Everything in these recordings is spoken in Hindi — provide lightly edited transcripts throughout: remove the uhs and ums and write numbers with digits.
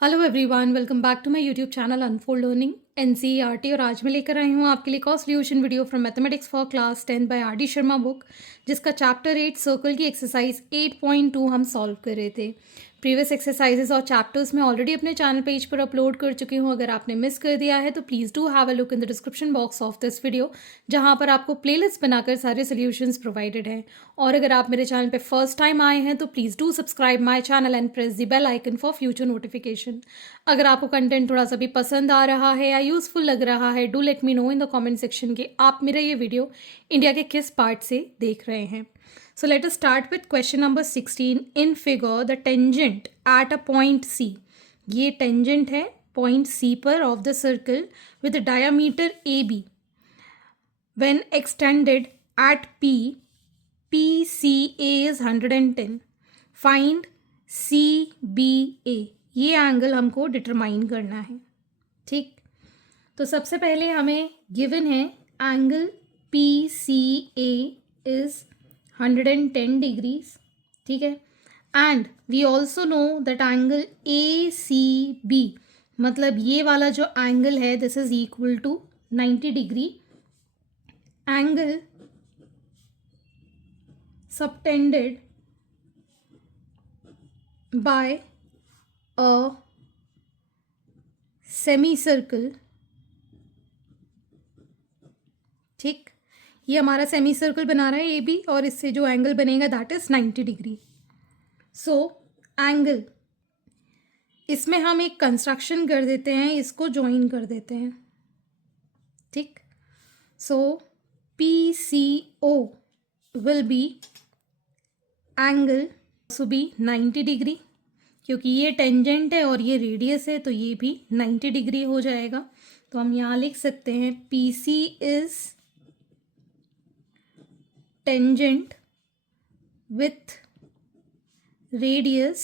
Hello everyone, welcome back to my YouTube channel unfold learning NCERT. और आज मैं लेकर आई हूँ आपके लिए एक और solution video from mathematics for class 10 by R D Sharma book, जिसका चैप्टर 8 सर्कल की एक्सरसाइज 8.2 हम सॉल्व कर रहे थे। प्रीवियस एक्सरसाइजेस और चैप्टर्स मैं ऑलरेडी अपने चैनल पेज पर अपलोड कर चुकी हूँ। अगर आपने मिस कर दिया है तो please do have a look in the description box of this video, जहाँ पर आपको प्लेलिस्ट बनाकर सारे सॉल्यूशंस प्रोवाइडेड हैं। और अगर आप मेरे चैनल पे फर्स्ट टाइम आए हैं तो please do subscribe my channel and press the bell icon for future notification. अगर आपको कंटेंट थोड़ा सा भी पसंद आ रहा है या यूज़फुल लग रहा है, do let me know in the comment section कि आप मेरा ये वीडियो इंडिया के किस पार्ट से देख रहे हैं। So let us start with question number 16. In figure, the tangent at a point C. ये tangent है point C पर of the circle with a diameter AB. When extended at P, PCA is 110. Find CBA. ये एंगल हमको डिटरमाइन करना है। ठीक, तो सबसे पहले हमें गिवन है एंगल PCA is 110 degrees. ठीक है, and we also know that angle ACB, मतलब ये वाला जो एंगल है this is equal to 90 degree. Angle subtended by a semi circle. ठीक, ये हमारा सेमी सर्कल बना रहा है ए बी, और इससे जो एंगल बनेगा that is 90 degree. So angle, इसमें हम एक कंस्ट्रक्शन कर देते हैं, इसको ज्वाइन कर देते हैं। ठीक, so PCO will be angle so be 90 degree, क्योंकि ये टेंजेंट है और ये रेडियस है तो ये भी 90 डिग्री हो जाएगा। तो हम यहाँ लिख सकते हैं PC is tangent with radius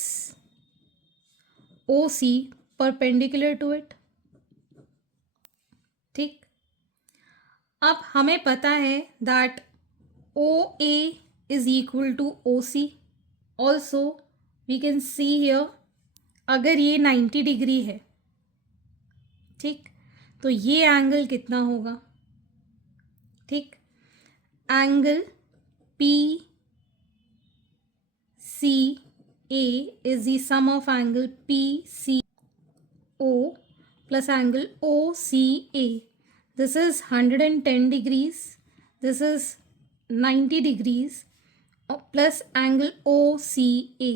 OC perpendicular to it. ठीक, अब हमें पता है that OA is equal to OC। Also we can see here, अगर ये 90 डिग्री है, ठीक, तो ये एंगल कितना होगा? ठीक, angle PCA is the sum of angle PCO plus angle OCA. This is 110 degrees. This is 90 degrees plus angle OCA.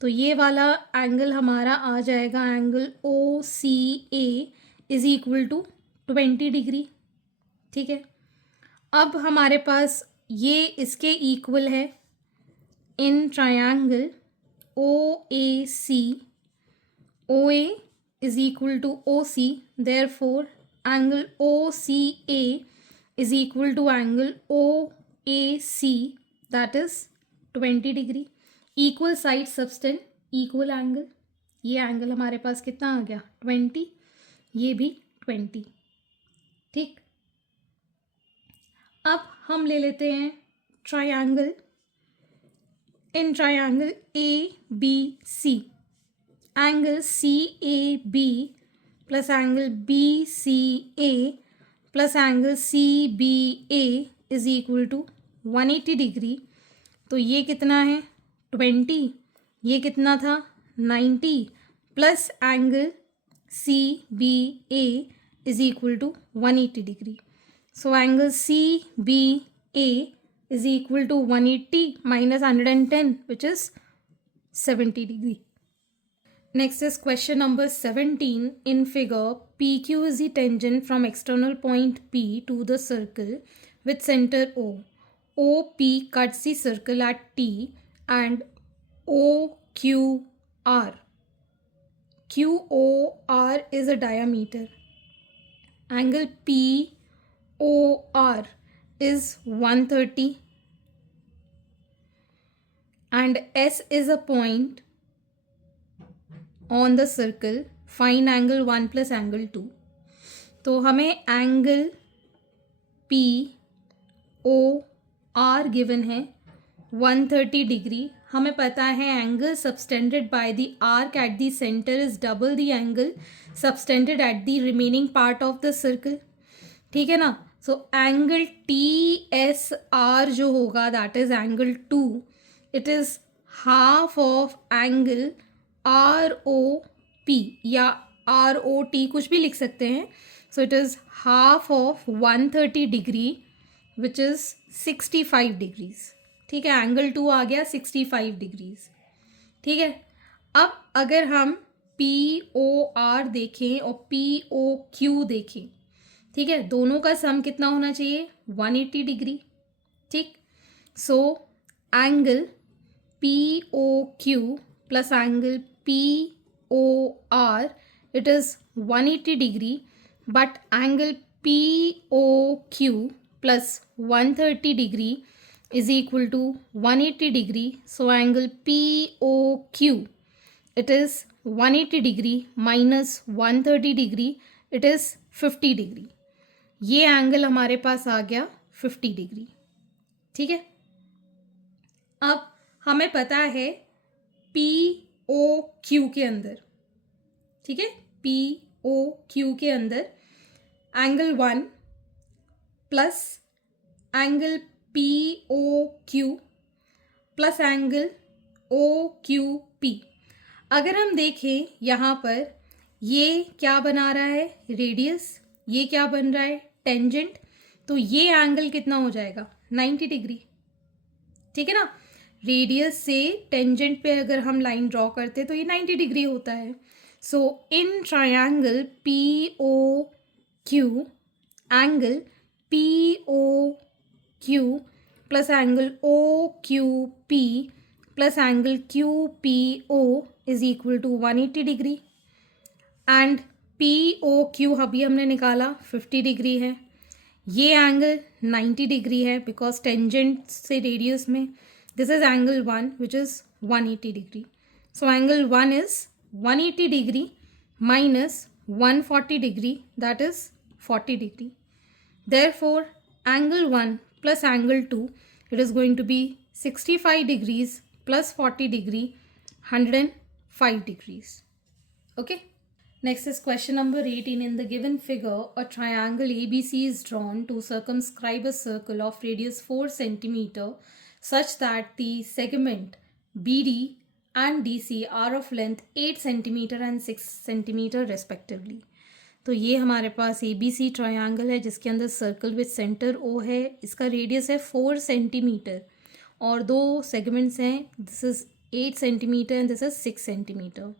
तो ये वाला एंगल हमारा आ जाएगा, angle OCA is equal to 20 degree. ठीक है, अब हमारे पास ये इसके इक्वल है in triangle OAC। OA is equal to OC, therefore angle OCA is equal to angle OAC, that is 20 degree. Equal side subtend equal angle, ये एंगल हमारे पास कितना आ गया? 20, ये भी 20। ठीक, अब हम ले लेते हैं triangle. In triangle ABC, angle CAB plus angle BCA plus angle CBA is equal to 180 degree. तो ये कितना है? 20, ये कितना था? 90 plus angle CBA is equal to 180 degree. So angle CBA is equal to 180 minus 110, which is 70 degree. Next is question number 17. In figure, PQ is the tangent from external point P to the circle with center O. OP cuts the circle at T and OQR. QOR is a diameter. Angle POR is 130 and S is a point on the circle. Find angle 1 plus angle 2. तो हमें एंगल POR गिवन है 130 डिग्री, हमें पता है angle subtended by the arc at the centre is double the angle subtended at the remaining part of the circle, ठीक है ना। सो एंगल TSR जो होगा that is angle 2, it is half of angle ROP या ROT कुछ भी लिख सकते हैं। So it is half of 130 degree which is 65 degrees, ठीक है। एंगल 2 आ गया 65 डिग्रीज, ठीक है। अब अगर हम POR देखें और POQ देखें, ठीक है, दोनों का सम कितना होना चाहिए 180 डिग्री, ठीक। So angle POQ plus angle POR it is 180 degree, but angle POQ plus 130 degree is equal to 180 degree. So angle POQ it is 180 degree minus 130 degree, it is 50 degree. ये एंगल हमारे पास आ गया 50 डिग्री, ठीक है। अब हमें पता है POQ के अंदर, ठीक है, POQ के अंदर angle 1 plus angle POQ plus angle OQP। अगर हम देखें यहाँ पर ये क्या बना रहा है रेडियस, ये क्या बन रहा है टेंजेंट, तो ये एंगल कितना हो जाएगा 90 डिग्री, ठीक है ना। रेडियस से टेंजेंट पे अगर हम लाइन ड्रॉ करते तो ये 90 डिग्री होता है। So in triangle POQ angle POQ plus angle OQP plus angle QPO is equal to 180 degree and POQ अभी हमने निकाला 50 डिग्री है, ये एंगल 90 डिग्री है बिकॉज टेंजेंट से रेडियस में this is angle 1 which is 180 degree. So angle 1 is 180 degree minus 140 degree that is 40 degree. Therefore, angle 1 plus angle 2, it is going to be 65 degrees plus 40 degree, 105 degrees. Okay. Next is question number 18. In the given figure, a triangle ABC is drawn to circumscribe a circle of radius 4 centimeter such that the segment BD and DC are of length 8 centimeter and 6 centimeter respectively. तो ये हमारे पास ABC ट्रायंगल है जिसके अंदर सर्कल विद सेंटर O है, इसका रेडियस है 4 सेंटीमीटर और दो सेगमेंट्स हैं, this is 8 centimetre and this is 6 centimetre.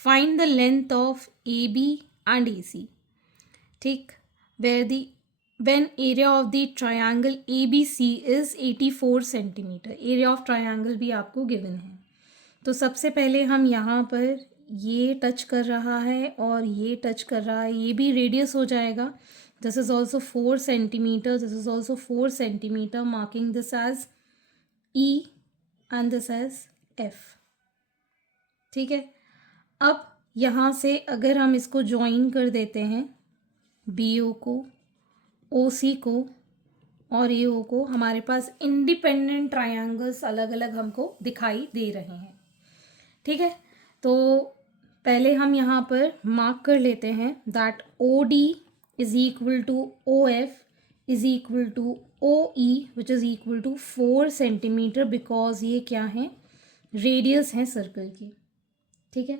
Find the length of AB and AC, ठीक, where the when area of the triangle ABC is 84 centimetre. Area of triangle भी आपको गिवन है। तो सबसे पहले हम यहाँ पर ये टच कर रहा है और ये टच कर रहा है, ये भी रेडियस हो जाएगा। This is also 4 centimetre, this is also 4 centimetre, marking this as E and this as F, ठीक है। अब यहाँ से अगर हम इसको ज्वाइन कर देते हैं BO को, OC को और AO को, हमारे पास इंडिपेंडेंट ट्रायंगल्स अलग अलग हमको दिखाई दे रहे हैं, ठीक है। तो पहले हम यहाँ पर मार्क कर लेते हैं that OD is equal to OF is equal to OE which is equal to 4 centimetre because ये क्या है रेडियस है सर्कल की, ठीक है।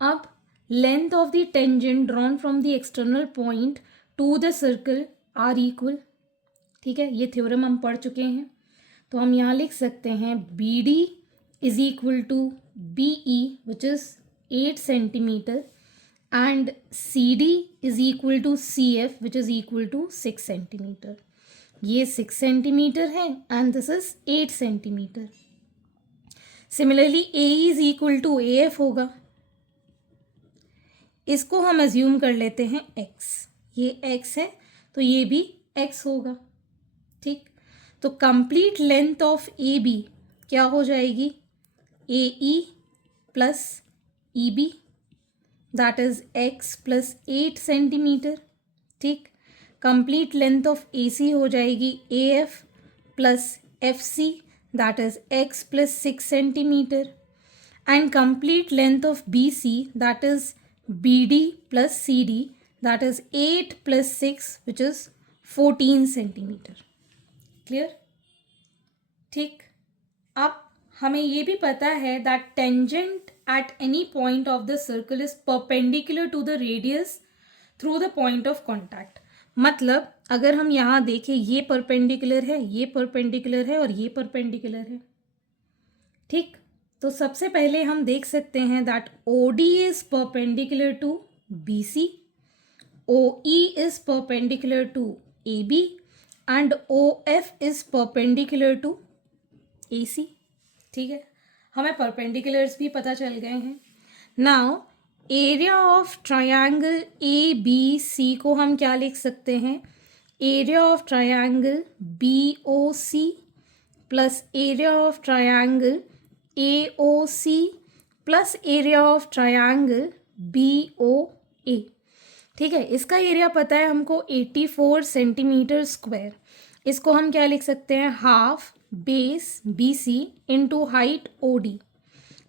अब length of the tangent drawn from the external point to the circle are equal, ठीक है, ये थ्योरम हम पढ़ चुके हैं। तो हम यहाँ लिख सकते हैं BD is equal to BE which is 8 centimetre and CD is equal to CF which is equal to 6 centimetre. ये 6 सेंटीमीटर है and this is 8 centimetre. Similarly AE is equal to AF होगा, इसको हम अज्यूम कर लेते हैं x, ये x है तो ये भी x होगा, ठीक। तो कंप्लीट लेंथ ऑफ AB क्या हो जाएगी AE plus EB that is x plus 8 centimetre, ठीक। कंप्लीट लेंथ ऑफ AC हो जाएगी AF plus FC that is x plus 6 centimeter, and complete length of BC, that is BD plus CD, that is 8 plus 6, which is 14 centimeter. Clear? ठीक. अब हमें ये भी पता है that tangent at any point of the circle is perpendicular to the radius through the point of contact. मतलब अगर हम यहाँ देखें, ये परपेंडिकुलर है, ये परपेंडिकुलर है और ये परपेंडिकुलर है. ठीक. तो सबसे पहले हम देख सकते हैं that OD is perpendicular to BC, OE is perpendicular to AB and OF is perpendicular to AC. ठीक है, हमें परपेंडिकुलर्स भी पता चल गए हैं. Now area of triangle ABC को हम क्या लिख सकते हैं? Area of triangle BOC plus area of triangle AOC plus area of triangle BOA. ठीक है, इसका एरिया पता है हमको 84 सेंटीमीटर स्क्वायर. इसको हम क्या लिख सकते हैं? Half base BC into height OD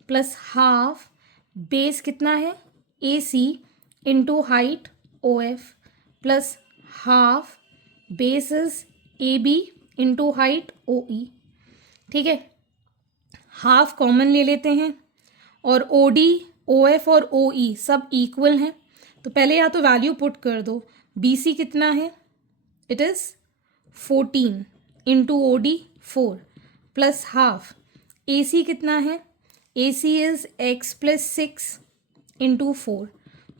plus half base कितना है? AC into height OF plus half base is AB into height OE. ठीक है, हाफ कॉमन ले लेते हैं और OD, OF और OE सब इक्वल हैं. तो पहले या तो वैल्यू पुट कर दो. BC कितना है? It is 14 into OD 4 plus half. AC कितना है? AC is x plus 6 into 4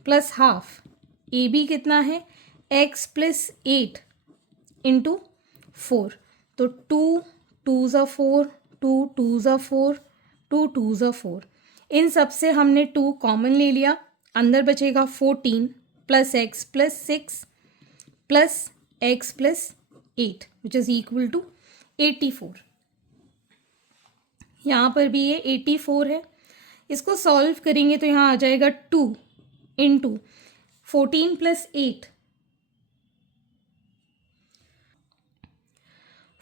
plus half. AB कितना है? x plus 8 into 4. तो 2 2 ज़ा 4, 2 2 ज़ा 4, 2 2 ज़ा 4. इन सब से हमने 2 कॉमन ले लिया. अंदर बचेगा 14 plus x plus 6 plus x plus 8 which is equal to 84. यहाँ पर भी ये 84 है. इसको सॉल्व करेंगे तो यहाँ आ जाएगा 2 into 14 plus 8.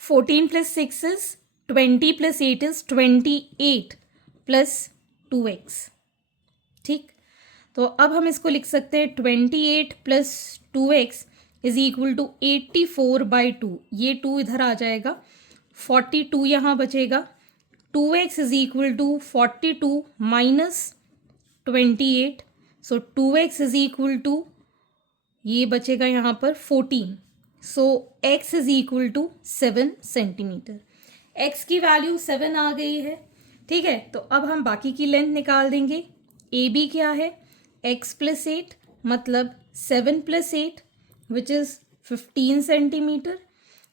14 plus 6 is 20 plus 8 is 28 plus 2x. ठीक, तो अब हम इसको लिख सकते हैं 28 plus 2x is equal to 84/2. ये 2 इधर आ जाएगा, 42 यहाँ बचेगा. 2x is equal to 42 minus 28. So 2x is equal to, ये बचेगा यहाँ पर 14. So x is equal to 7 centimetre. x की वैल्यू 7 आ गई है. ठीक है, तो अब हम बाकी की लेंथ निकाल देंगे. AB क्या है? x प्लस 8 मतलब 7 plus 8 which is 15 centimetre.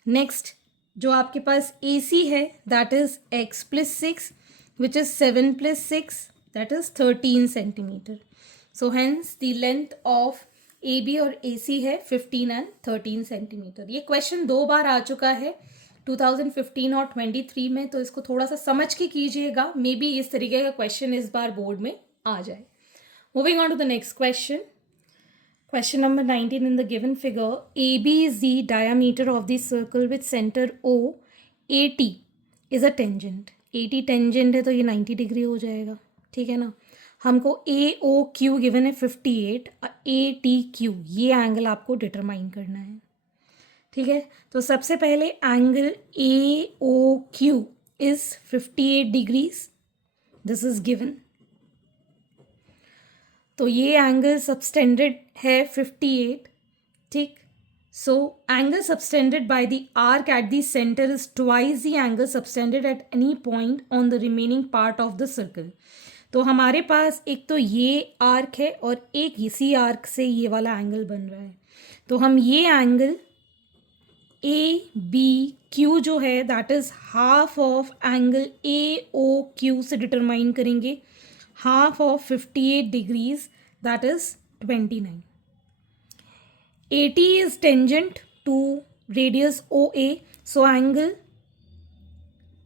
Next जो आपके पास AC है that is x plus 6 which is 7 plus 6 that is 13 centimetre. So hence the length of AB और AC है 15 एंड 13 सेंटीमीटर. ये क्वेश्चन 2 बार आ चुका है 2015 और 23 में, तो इसको थोड़ा सा समझ के कीजिएगा. मे बी इस तरीके का क्वेश्चन इस बार बोर्ड में आ जाए. Moving on to the next question. Question number 19. In the given figure, AB is the diameter of the circle with center O. AT is a tangent. AT tangent है तो ये 90 डिग्री हो जाएगा. ठीक है ना. हमको AOQ गिवन है 58, ATQ ये एंगल आपको डिटरमाइन करना है. ठीक है, तो सबसे पहले angle AOQ is 58 degrees. This is given. तो ये एंगल सबटेंडेड है 58. ठीक, so angle subtended by the arc at the centre is twice the angle subtended at any point on the remaining part of the circle. तो हमारे पास एक तो ये आर्क है और एक इसी आर्क से ये वाला एंगल बन रहा है. तो हम ये एंगल ABQ जो है that is half of angle AOQ से डिटरमाइन करेंगे. Half of 58 degrees that is 29. AT is tangent to radius OA, so angle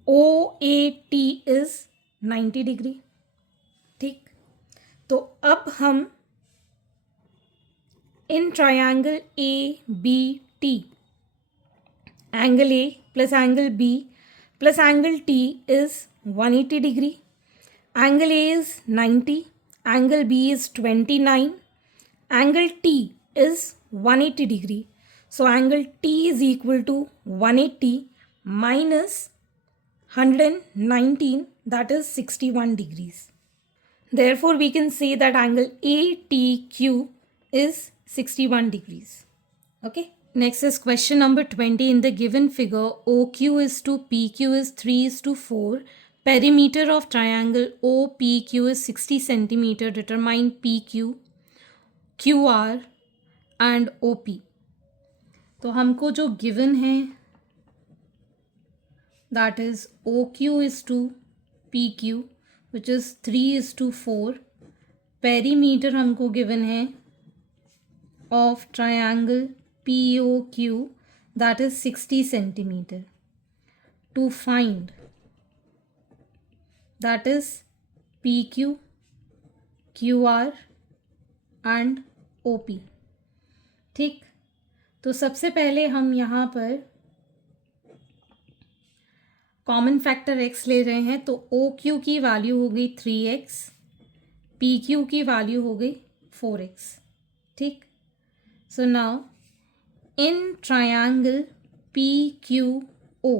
OAT is 90 degree. ठीक, तो अब हम in triangle ABT angle A plus angle B plus angle T is 180 degree. Angle A is 90. Angle B is 29. Angle T is 180 degree. So angle T is equal to 180 minus 119, that is 61 degrees. Therefore, we can say that angle ATQ is 61 degrees. Okay. Next is question number 20. In the given figure, OQ is to PQ is 3 is to 4. Perimeter of triangle OPQ is 60 centimeter. Determine PQ, QR and OP. तो हमको जो given है that is OQ is to PQ which is 3 is to 4. Perimeter हमको given है of triangle POQ that is 60 centimeter. To find that is PQ, QR and OP. ठीक, तो सबसे पहले हम यहाँ पर कॉमन फैक्टर x ले रहे हैं, तो OQ की वैल्यू हो गई 3x, PQ की वैल्यू हो गई 4x. ठीक, so now in triangle PQO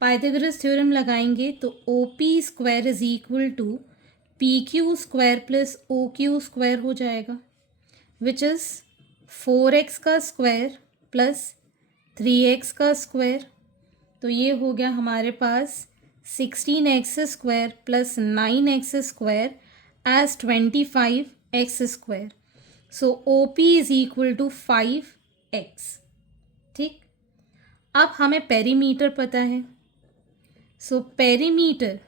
Pythagoras theorem लगाएंगे तो OP square is equal to PQ square plus OQ square हो जाएगा, विच इज़ 4x का स्क्वायर प्लस 3x का स्क्वायर. तो ये हो गया हमारे पास 16x square plus 9x square as 25x square. So OP is equal to 5x. ठीक, अब हमें पेरीमीटर पता है. So perimeter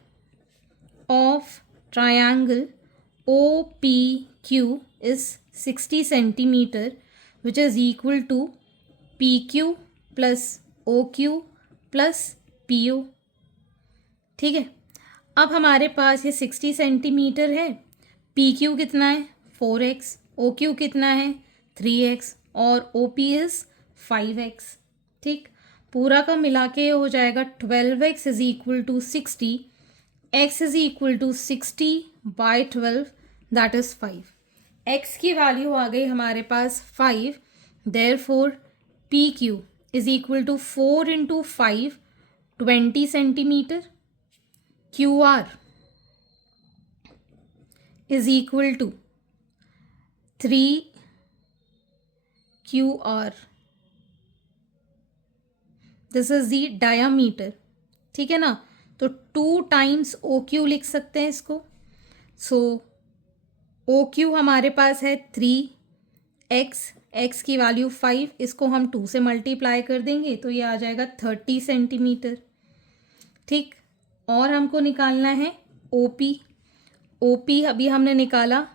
of triangle OPQ is 60 centimeter which is equal to PQ plus OQ plus PO. ठीक है, अब हमारे पास ये 60 सेंटीमीटर है. PQ कितना है 4x, OQ कितना है 3x और OP इज 5x. ठीक, पूरा का मिला के हो जाएगा 12x is equal to 60. x is equal to 60 by 12 that is 5. x की वैल्यू आ गई हमारे पास 5. Therefore PQ is equal to 4 into 5 20 centimetre. QR is equal to 3 QR. This is the diameter. ठीक है ना, तो 2 टाइम्स OQ लिख सकते हैं इसको. सो OQ हमारे पास है 3x, x की वैल्यू 5, इसको हम 2 से मल्टीप्लाई कर देंगे तो ये आ जाएगा 30 सेंटीमीटर. ठीक, और हमको निकालना है OP. OP अभी हमने निकाला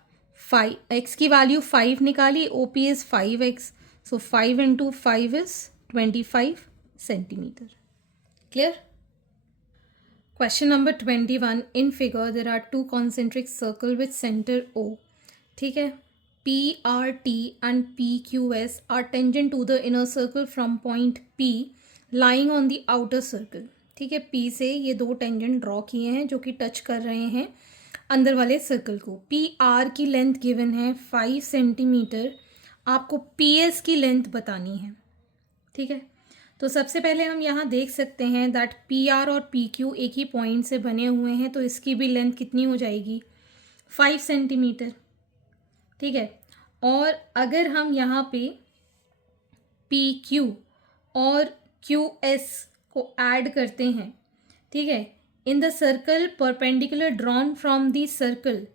5, x की वैल्यू 5 निकाली, OP is 5x. So 5 into 5 is 25 centimeter. Clear? Question number 21. In figure there are two concentric circle with center O. ठीक है, PRT and PQS are tangent to the inner circle from point P lying on the outer circle. ठीक है, P से ये दो टेंजेंट ड्रॉ किए हैं जो कि टच कर रहे हैं अंदर वाले सर्कल को. PR की लेंथ गिवन है 5 सेंटीमीटर. आपको PS की लेंथ बतानी है. ठीक है, तो सबसे पहले हम यहाँ देख सकते हैं दैट PR और PQ एक ही पॉइंट से बने हुए हैं, तो इसकी भी लेंथ कितनी हो जाएगी 5 सेंटीमीटर. ठीक है, और अगर हम यहाँ पे PQ और QS को ऐड करते हैं, ठीक है, in the circle perpendicular drawn from the circle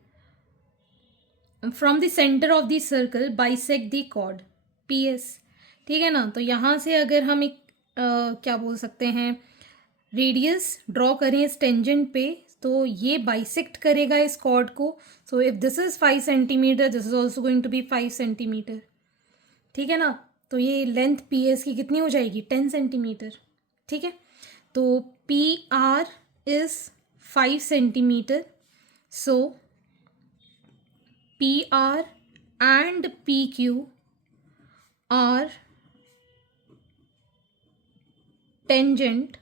from the centre of the circle bisect the chord PS. ठीक है ना, तो यहाँ से अगर हम एक क्या बोल सकते हैं रेडियस ड्रॉ करें इस टेंजेंट पे, तो ये बाइसेक्ट करेगा इस कॉर्ड को. So if this is 5 centimetre this is also going to be 5 centimetre. ठीक है ना, तो ये लेंथ PS की कितनी हो जाएगी 10 सेंटीमीटर. ठीक है, तो PR इज 5 centimetre. So PR and PQ are tangent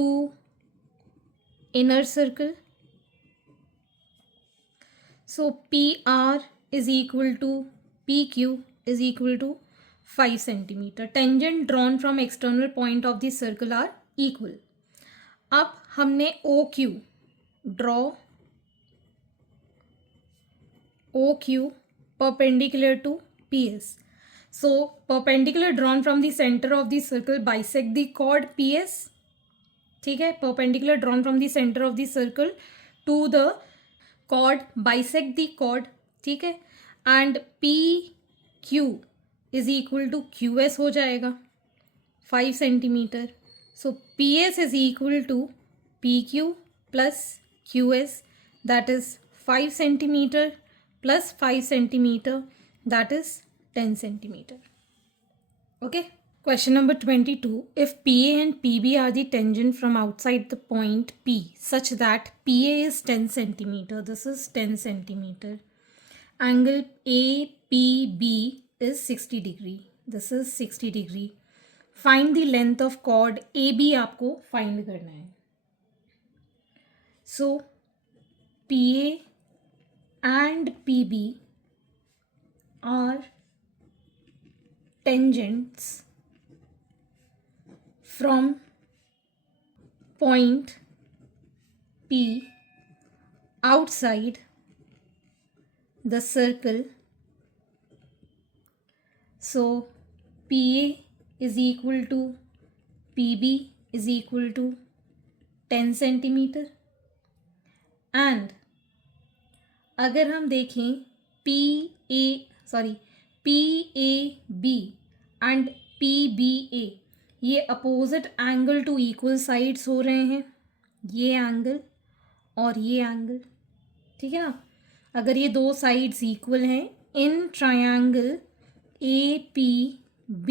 2 inner circle. So PR is equal to PQ is equal to 5 centimeter. Tangent drawn from external point of the circle are equal. अब हमने OQ draw OQ perpendicular to PS. So perpendicular drawn from the center of the circle bisect the chord PS. ठीक है, perpendicular drawn from the center of the circle to the chord bisect the chord. ठीक है, and PQ is equal to QS हो जाएगा 5 centimetre. So PS is equal to PQ plus QS, that is 5 centimeter plus 5 centimeter, that is 10 centimeter. Okay. Question number 22. If PA and PB are the tangent from outside the point P such that PA is 10 centimeter, this is 10 centimeter. Angle APB is 60 degree. This is 60 degree. Find the length of chord AB आपको find करना है. So PA and PB are tangents from point P outside the circle. So PA is equal to PB is equal to 10 centimeter. And अगर हम देखें PAB and PBA ये opposite angle to equal sides हो रहे हैं, ये एंगल और ये एंगल. ठीक है ना. अगर ये दो साइड्स इक्वल हैं in triangle APB,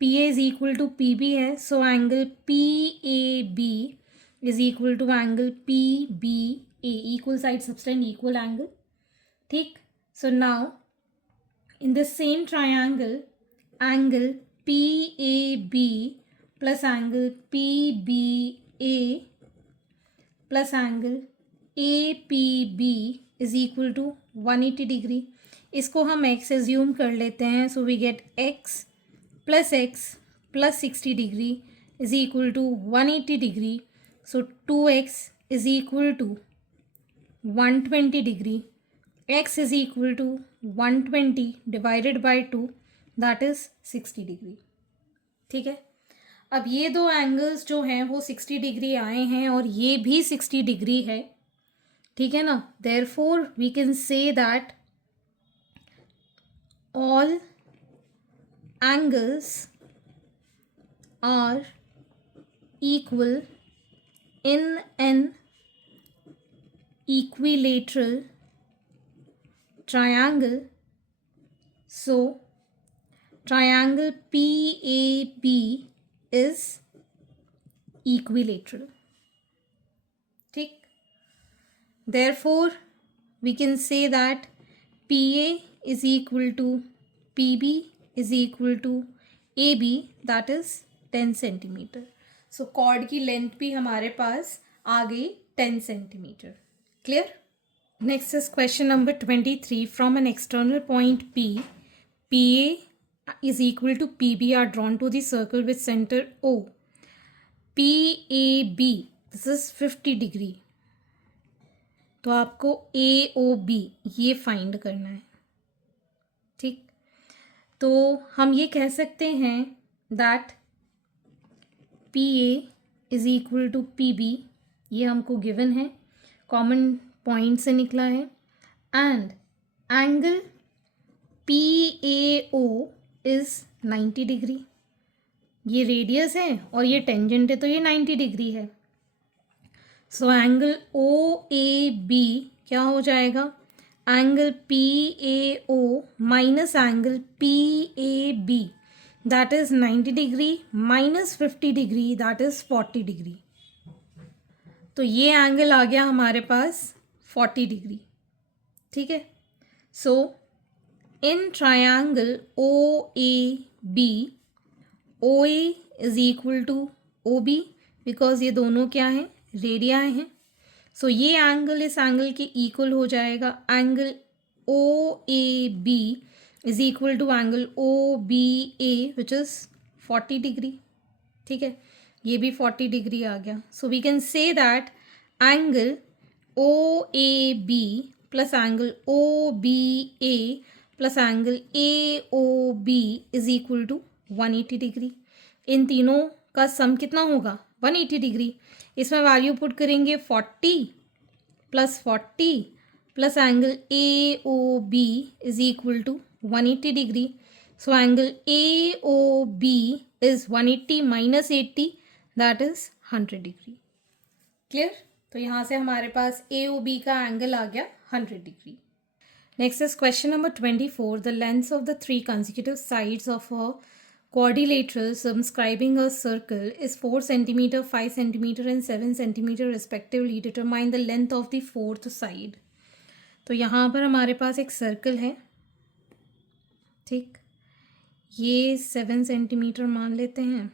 PA is equal to PB है, so angle PAB is equal to angle PBA. Equal side subtend equal angle. ठीक. So now in the same triangle angle PAB plus angle PBA plus angle APB is equal to 180 degree. इसको हम x एज्यूम कर लेते हैं. So we get x plus 60 degree is equal to 180 degree. So 2x is equal to 120 degree. X is equal to 120 divided by 2, that is 60 degree. ठीक है. अब ये दो एंगल्स जो हैं वो 60 डिग्री आए हैं और ये भी 60 डिग्री है. ठीक है ना. Therefore we can say that all angles are equal in an equilateral triangle. So triangle PAB is equilateral. ठीक. Therefore we can say that PA is equal to PB is equal to AB, that is 10 centimeter. So chord की लेंथ भी हमारे पास आ गई 10 centimeter. Clear? Next is question number 23. From an external point P, PA is equal to PB are drawn to the circle with center O. PAB, this is 50 degree. तो आपको AOB ये फाइंड करना है. ठीक. तो हम ये कह सकते हैं that PA is equal to PB, ये हमको गिवन है, कॉमन पॉइंट से निकला है. And angle PAO is 90 degree. ये रेडियस है और ये टेंजेंट है तो ये 90 डिग्री है. सो एंगल OAB क्या हो जाएगा? Angle PAO minus angle PAB, that is 90 degree minus 50 degree, that is 40 degree. तो ये एंगल आ गया हमारे पास 40 डिग्री. ठीक है. So in triangle OAB, OA is equal to O B, because ये दोनों क्या हैं, रेडियाई हैं. सो ये एंगल इस एंगल के इक्वल हो जाएगा. Angle O A B is equal to angle O B A which is 40 degree. ठीक है, ये भी 40 डिग्री आ गया. So we can say that angle O A B plus angle O B A plus angle A O B is equal to 180 degree. इन तीनों का सम कितना होगा, 180 डिग्री. इसमें वैल्यू पुट करेंगे 40 plus 40 plus angle A O B is equal to 180 degree. So angle A O B is 180 minus 80, that is 100 degree. Clear. तो यहाँ से हमारे पास ए ओ बी का एंगल आ गया 100 degree. Next is question number 24. The length of the 3 consecutive sides of a quadrilateral circumscribing a circle is 4 centimeter, 5 centimeter and 7 centimeter respectively. Determine the length of the fourth side. तो यहाँ पर हमारे पास एक सर्कल है. ठीक, ये 7 सेंटीमीटर मान लेते हैं.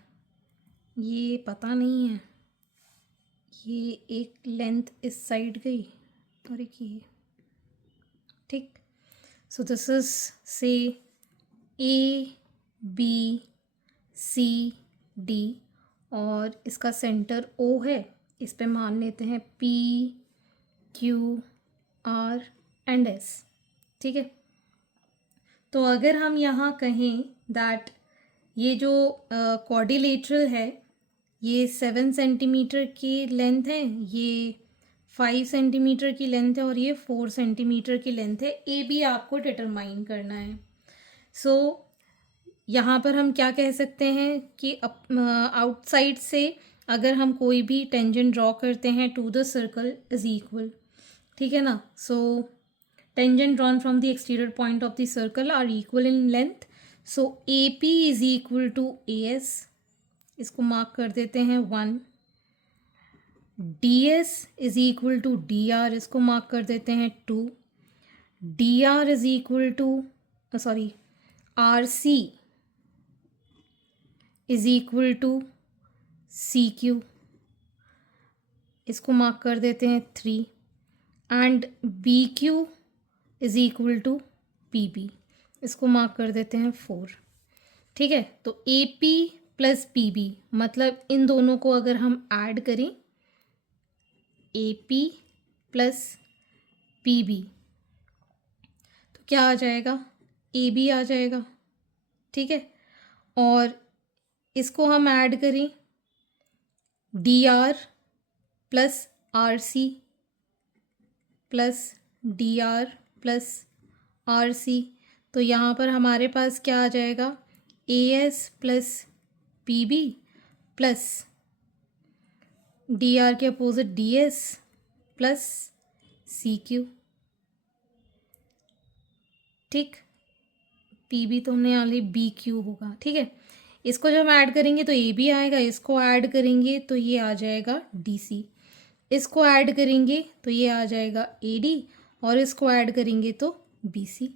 ये पता नहीं है, ये एक लेंथ इस साइड गई और एक ये. ठीक, सो दिस इज से ए बी सी डी और इसका सेंटर ओ है. इस पे मान लेते हैं P Q R and S. ठीक है, तो अगर हम यहाँ कहें दैट ये जो क्वाड्रिलेटरल है ये 7 सेंटीमीटर की लेंथ है, ये 5 सेंटीमीटर की लेंथ है और ये 4 सेंटीमीटर की लेंथ है. ए बी आपको डिटरमाइन करना है. सो यहाँ पर हम क्या कह सकते हैं कि आउटसाइड से अगर हम कोई भी टेंजेंट ड्रॉ करते हैं to the circle is equal. ठीक है ना. So tangent drawn from the exterior point of the circle are equal in length. So A P is equal to A S. इसको मार्क कर देते हैं 1. D S is equal to D R. इसको मार्क कर देते हैं 2. D R is equal to R C is equal to C Q. इसको मार्क कर देते हैं 3. And B Q is equal to P B. इसको मार्क कर देते हैं 4. ठीक है, तो A P plus P B मतलब इन दोनों को अगर हम ऐड करें A P plus P B तो क्या आ जाएगा, ए बी आ जाएगा. ठीक है, और इसको हम ऐड करें D R plus R C plus D R plus R C. तो यहाँ पर हमारे पास क्या आ जाएगा, A S plus P B plus D R के opposite D S plus C Q. ठीक, पी बी तो हमने यहाँ ली बी क्यू होगा. ठीक है, इसको जब हम ऐड करेंगे तो ए बी आएगा. इसको ऐड करेंगे तो ये आ जाएगा डी सी. इसको ऐड करेंगे तो ये आ जाएगा ए डी और इसको ऐड करेंगे तो बी सी.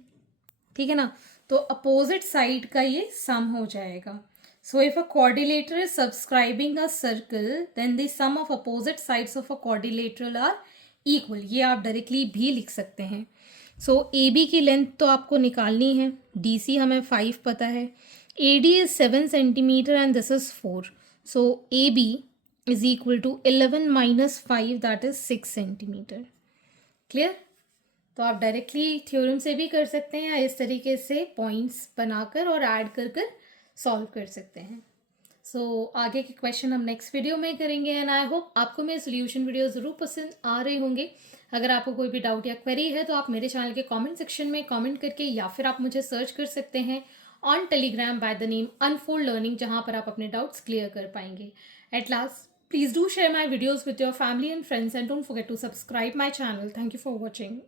ठीक है ना. तो अपोजिट साइड का ये सम हो जाएगा. So if a quadrilateral is subscribing a circle then the sum of opposite sides of a quadrilateral are equal. ये आप डायरेक्टली भी लिख सकते हैं. सो ए बी की लेंथ तो आपको निकालनी है. डी सी हमें 5 पता है. A D is 7 centimetre and this is 4. So A B is equal to 11 minus 5 that is 6 centimetre. Clear. तो आप डायरेक्टली थ्योरम से भी कर सकते हैं या इस तरीके से पॉइंट्स बनाकर और ऐड कर कर सॉल्व कर सकते हैं. सो आगे के क्वेश्चन हम नेक्स्ट वीडियो में करेंगे एंड आई होप आपको मेरे सोल्यूशन वीडियो ज़रूर पसंद आ रहे होंगे. अगर आपको कोई भी डाउट या क्वेरी है तो आप मेरे चैनल के कमेंट सेक्शन में कमेंट करके या फिर आप मुझे सर्च कर सकते हैं on Telegram by the name unfold learning, जहाँ पर आप अपने डाउट्स क्लियर कर पाएंगे. At last, please do share my videos with your family and friends and don't forget to subscribe my channel. Thank you for watching.